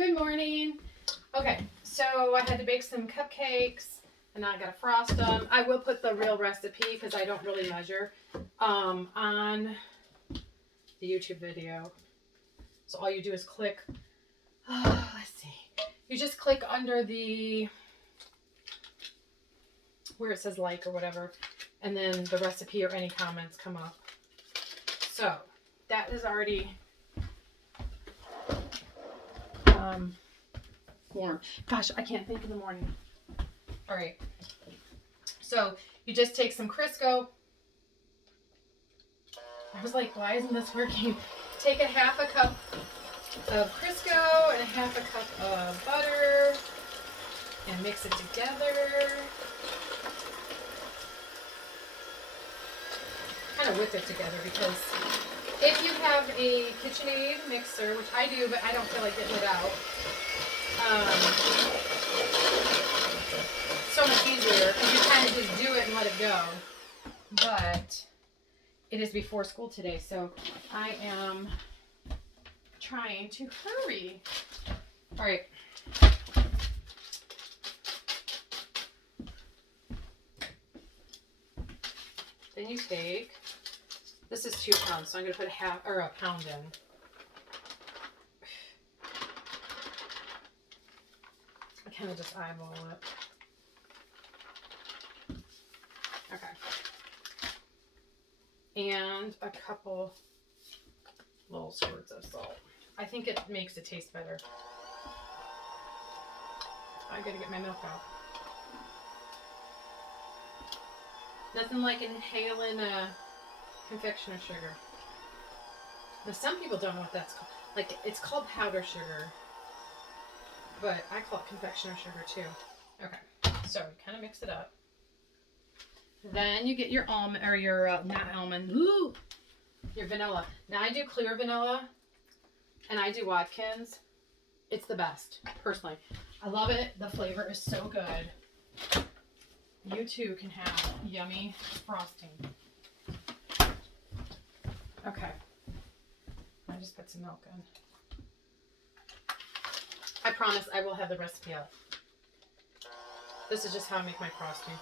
Good morning. Okay, so I had to bake some cupcakes and now I gotta frost them. I will put the real recipe because I don't really measure on the YouTube video. So all you do is click, let's see, you just click under the, where it says like or whatever, and then the recipe or any comments come up. So that is already warm. Gosh, I can't think in the morning. All right. So you just take some Crisco. I was like, why isn't this working? Take a half a cup of Crisco and a half a cup of butter and mix it together. Kind of whip it together because if you have a KitchenAid mixer, which I do, but I don't feel like getting it out, so much easier because you kind of just do it and let it go. But it is before school today, so I am trying to hurry. All right. Then you take, this is 2 pounds, so I'm going to put a pound in. I kind of just eyeball it. Okay. And a couple little squirts of salt. I think it makes it taste better. I gotta get my milk out. Nothing like inhaling confectioner sugar. Now some people don't know what that's called. Like, it's called powder sugar. But I call it confectioner sugar too. Okay, so you kind of mix it up. Then you get your almond, or your, not almond, your vanilla. Now I do clear vanilla, and I do Watkins. It's the best, personally. I love it. The flavor is so good. You too can have yummy frosting. Okay, I just put some milk in. I promise I will have the recipe up. This is just how I make my frosting.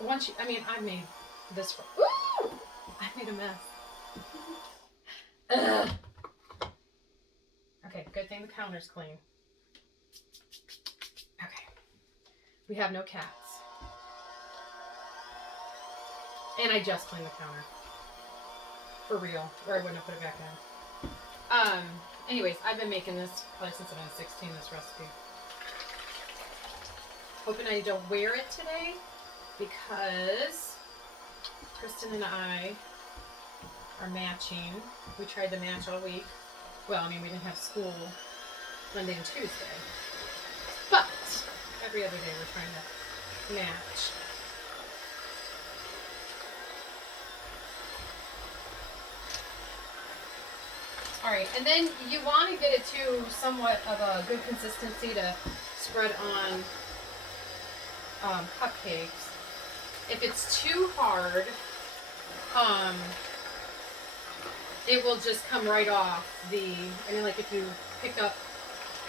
Once you, I made this for, ooh! I made a mess. Ugh. Okay, good thing the counter's clean. Okay. We have no cats. And I just cleaned the counter. For real. Or I wouldn't have put it back down. Anyways, I've been making this probably since I was 16, this recipe. Hoping I don't wear it today because Kristen and I are matching. We tried to match all week. Well, we didn't have school Monday and Tuesday. But every other day we're trying to match. All right, and then you want to get it to somewhat of a good consistency to spread on cupcakes. If it's too hard, it will just come right off like if you pick up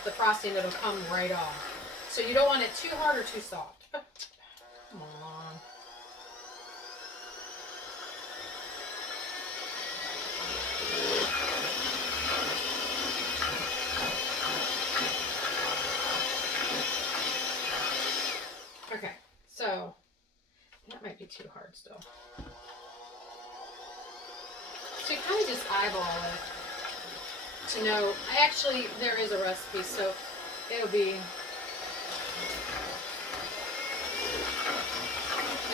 the frosting, it'll come right off. So you don't want it too hard or too soft. Come on. Okay, so that might be too hard still. So you kind of just eyeball it to know. There is a recipe, so it'll be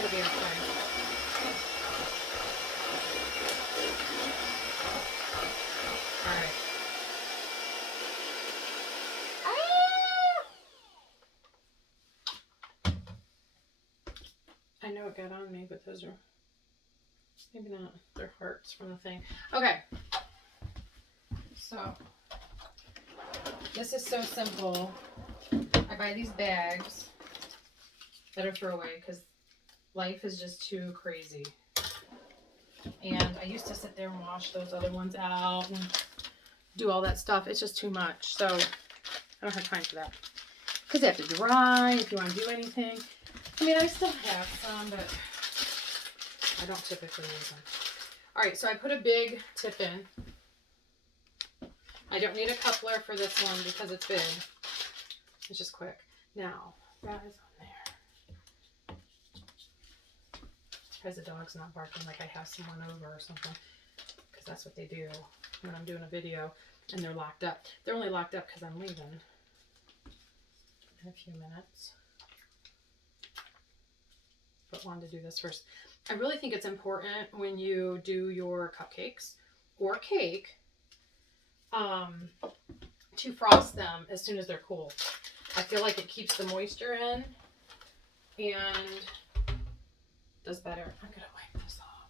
okay. All right. I know it got on me, but those are, maybe not, they're hearts from the thing. Okay. So, this is so simple. I buy these bags that are throwaway because life is just too crazy. And I used to sit there and wash those other ones out and do all that stuff. It's just too much. So I don't have time for that. Because they have to dry if you want to do anything. I mean, I still have some, but I don't typically use them. All right, so I put a big tip in. I don't need a coupler for this one because it's big. It's just quick. Now, that is on there. Because the dog's not barking like I have someone over or something. Because that's what they do when I'm doing a video and they're locked up. They're only locked up because I'm leaving in a few minutes. But wanted to do this first. I really think it's important when you do your cupcakes or cake to frost them as soon as they're cool. I feel like it keeps the moisture in and does better. I'm gonna wipe this off.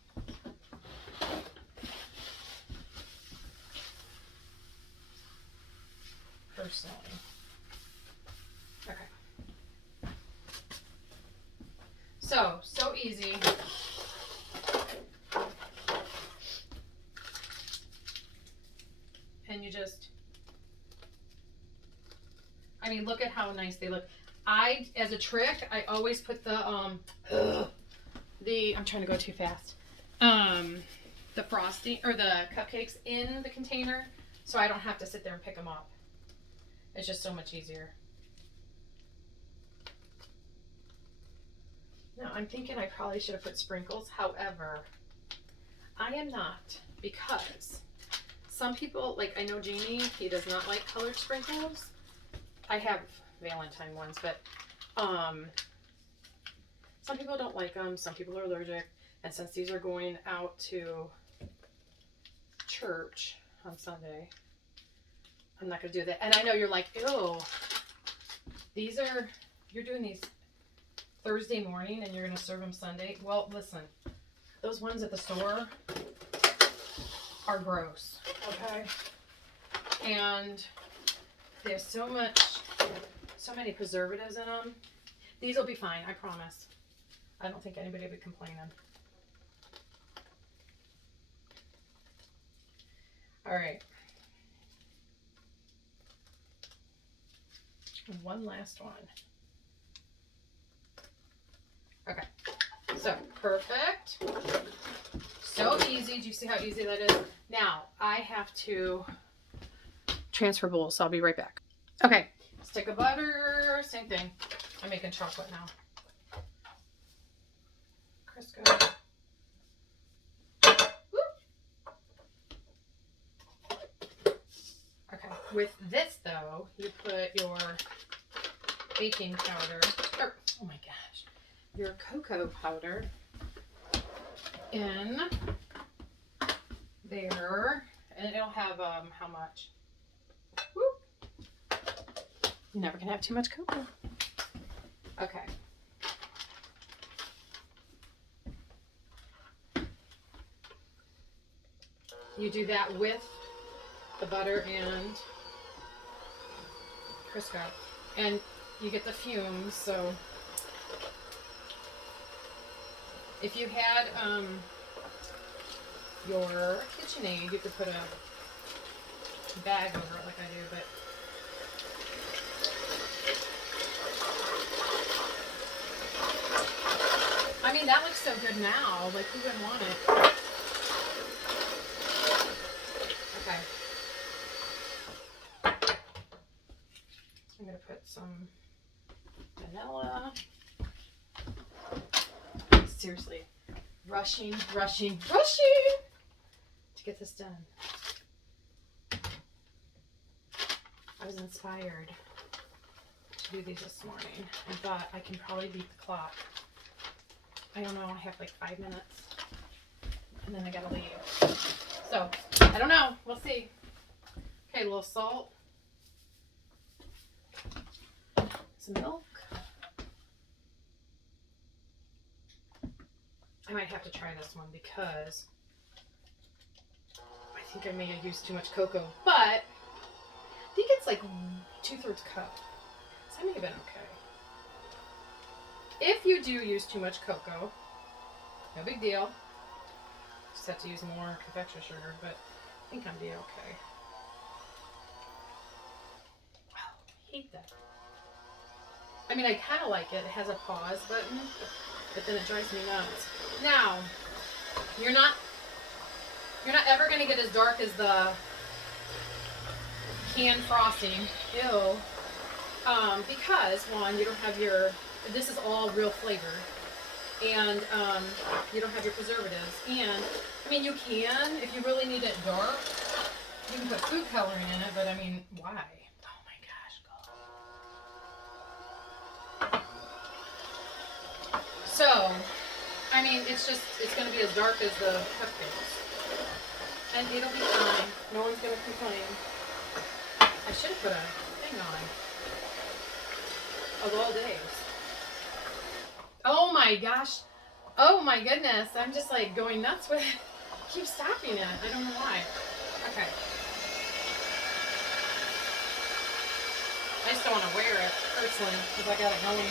Personally. Okay. So easy. And you just, I mean, look at how nice they look. As a trick, I always put the I'm trying to go too fast. The frosting or the cupcakes in the container so I don't have to sit there and pick them up. It's just so much easier. Now, I'm thinking I probably should have put sprinkles. However, I am not, because some people, like I know Jamie, he does not like colored sprinkles. I have Valentine ones, but some people don't like them. Some people are allergic. And since these are going out to church on Sunday, I'm not going to do that. And I know you're like, ew, you're doing these Thursday morning and you're going to serve them Sunday. Well, listen, those ones at the store are gross, okay? And there's so many preservatives in them. These will be fine, I promise. I don't think anybody will be complaining. All right. One last one. Okay, so perfect. So easy. Do you see how easy that is? Now, I have to transfer bowls, so I'll be right back. Okay, stick of butter, same thing. I'm making chocolate now. Crisco. Okay, with this though, you put your baking powder, or, oh my gosh, your cocoa powder in there, and it'll have how much? Whoop. You're never gonna have too much cocoa. Okay. You do that with the butter and Crisco, and you get the fumes. So if you had your KitchenAid, you could put a bag over it like I do, but I mean, that looks so good now. Like, who wouldn't want it? Okay. I'm going to put some vanilla. Seriously. Rushing to get this done. I was inspired to do these this morning and thought I can probably beat the clock. I don't know, I have like 5 minutes and then I gotta leave. So, I don't know, we'll see. Okay, a little salt, some milk. I might have to try this one because I think I may have used too much cocoa, but I think it's like 2/3 cup. So that may have been okay. If you do use too much cocoa, no big deal. Just have to use more confectioner's sugar, but I think I'm doing okay. hate that. I mean, I kind of like it. It has a pause button, but then it drives me nuts. Now, you're not ever going to get as dark as the canned frosting. Ew. Because, one, you don't have this is all real flavor. And you don't have your preservatives. And, I mean, you can, if you really need it dark, you can put food coloring in it, but I mean, why? Oh my gosh, go. So, I mean, it's going to be as dark as the cupcakes. And it'll be fine. No one's going to complain. I should have put a thing on. Of all days. Oh my gosh. Oh my goodness. I'm just like going nuts with it. Keep stopping it. I don't know why. Okay. I just don't want to wear it personally because I got it going on.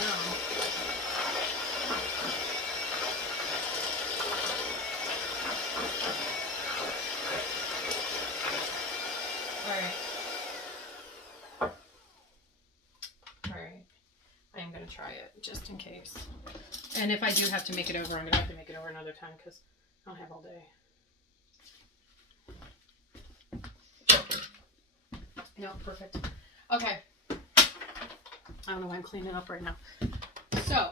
Alright. I am going to try it just in case. And if I do have to make it over, I'm going to have to make it over another time because I don't have all day. No, perfect. Okay. I don't know why I'm cleaning up right now. So,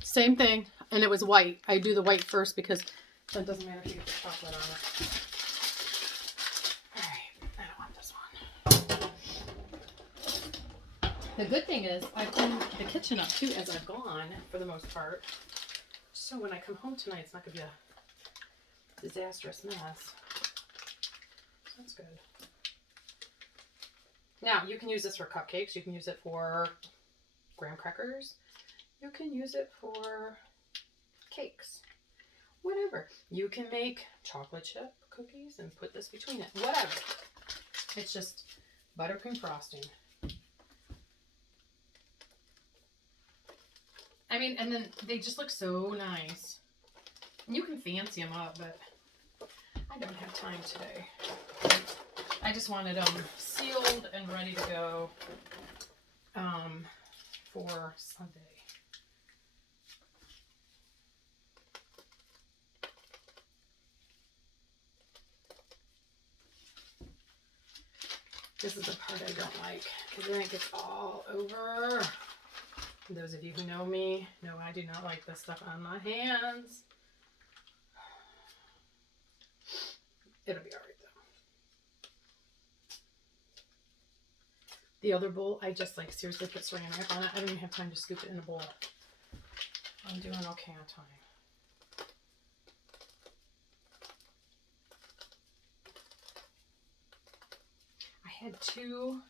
same thing. And it was white. I do the white first because then it doesn't matter if you get the chocolate on it. Alright. I don't want this one. The good thing is I cleaned the kitchen up too as I've gone for the most part. So when I come home tonight, it's not going to be a disastrous mess. That's good. Now, you can use this for cupcakes. You can use it for graham crackers. You can use it for cakes. Whatever. You can make chocolate chip cookies and put this between it. Whatever. It's just buttercream frosting. I mean, and then they just look so nice. You can fancy them up, but I don't have time today. I just wanted them sealed and ready to go for Sunday. This is the part I don't like because then it gets all over. Those of you who know me know I do not like this stuff on my hands. It'll be alright though. The other bowl, I just like seriously put saran wrap on it. I don't even have time to scoop it in a bowl. I'm doing okay on time. I had 2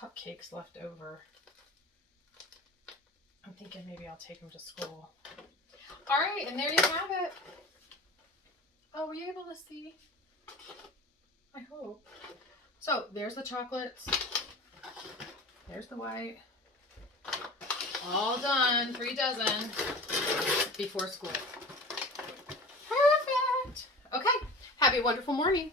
cupcakes left over. I'm thinking maybe I'll take them to school. All right, and there you have it. Oh, were you able to see? I hope. So, there's the chocolates. There's the white. All done. 3 dozen before school. Perfect. Okay. Have a wonderful morning.